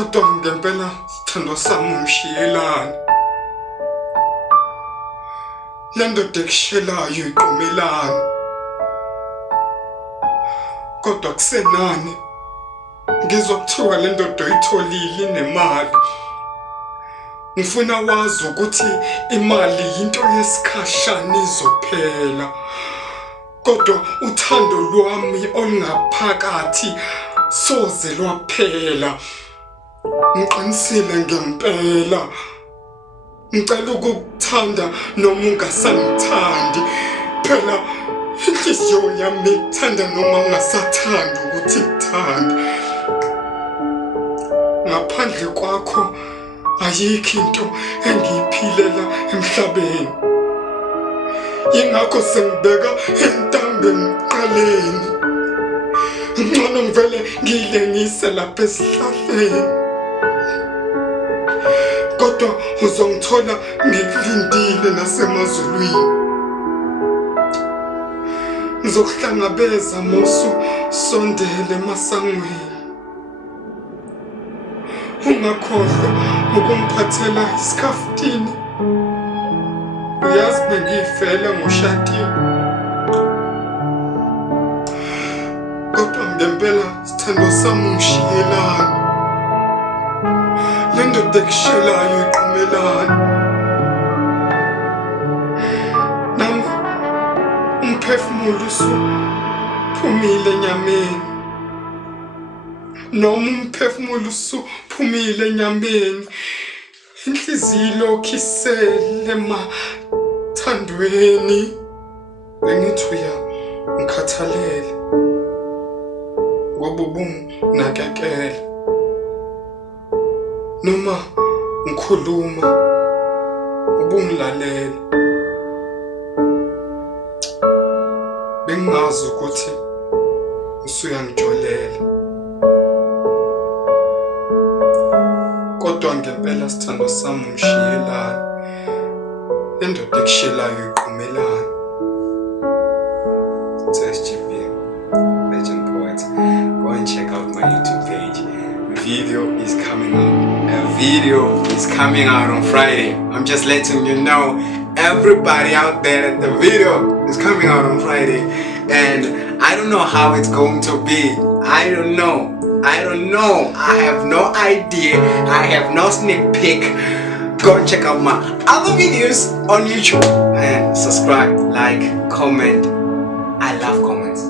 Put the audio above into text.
kodwa ngempela sithandwa sami umshiyelana. Le ndoda ekushelayo iqumelana, kodwa kusenani ngizwa kuthiwa le ndoda oyitholile inemali. Ngifuna wazi ukuthi imali yinto yesikhashana izophela, kodwa uthando lwami olungaphakathi soze lwaphela. Ngiqinisile ngempela, ngicela ukukuthanda noma ungasangithandi. Phela inhliziyo yami ikuthanda noma ungasathandi ukuthi ikuthande. Ngaphandle kwakho ayikho into engiyiphilela emhlabeni. Yingakho sengibeka entambeni qaleni. Ngcono ngivele ngiyilengise lapha esihlahleni, kodwa uzongithola ngikulindile nasemazulwini. Ngizokuhlangabeza mosu sondele emasangweni. Ungakhohlwa ukungiphathela isikhaftini. Uyazi bengiyifela ngoshadile, kodwa ngempela sithandwa sami umshiyelana. Le ndoda ekushelayo iqumelana. Nami umphefumulo usuphumile enyameni, noma umphefumulo usuphumile enyameni. Inhliziyo ilokhu isele emathandweni. Bengithi ngikhathalele ngoba ubunginakekela, noma ngikhuluma ubungilalela. Bengazi ukuthi usuyangijolela, kodwa ngempela sithandwa sami umshiyelana. Le ndoda ekushelayo iqumelana. SGB, Legend Poet. Go and check out my YouTube page. Video is coming out. A video is coming out on Friday. I'm just letting you know, everybody out there, the video is coming out on Friday. And I don't know how it's going to be. I don't know. I have no idea. I have no sneak peek. Go and check out my other videos on YouTube and subscribe, like, comment. I love comments.